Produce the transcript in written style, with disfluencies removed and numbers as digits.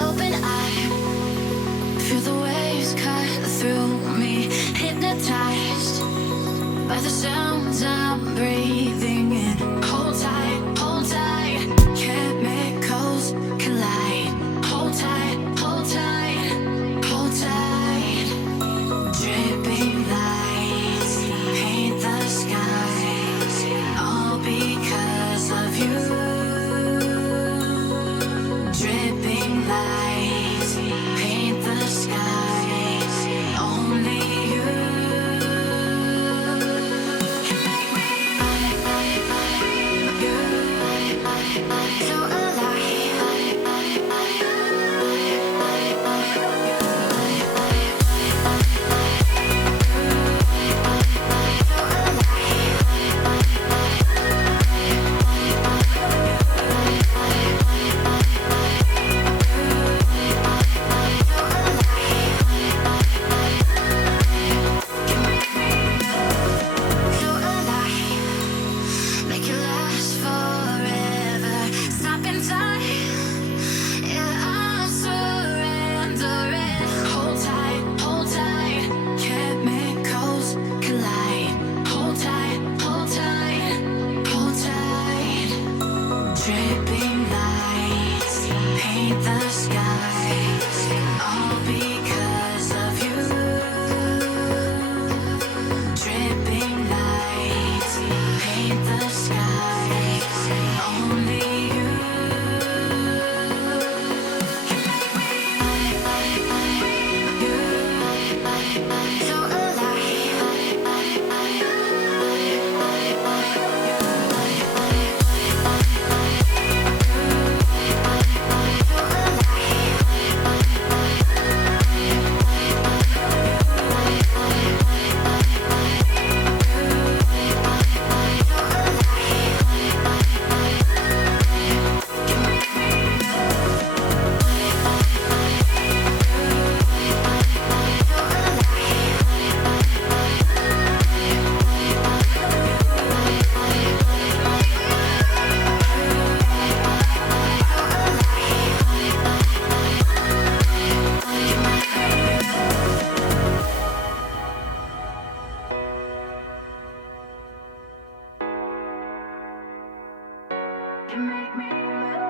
Open eye, feel the waves cut through me, hypnotized by the sounds I'm breathing in. Hold tight, chemicals collide. Hold tight, hold tight, hold tight. Dripping lights paint the skies, all because of you. Dripping lights paint the skies, only you can make me so make it last forever. Stop in time. Yeah, I'm surrendering. Hold tight, chemicals collide. Hold tight, hold tight, hold tight. Dripping lights paint the skies, all because of you. Dripping lights paint the skies, only you can make me so can make me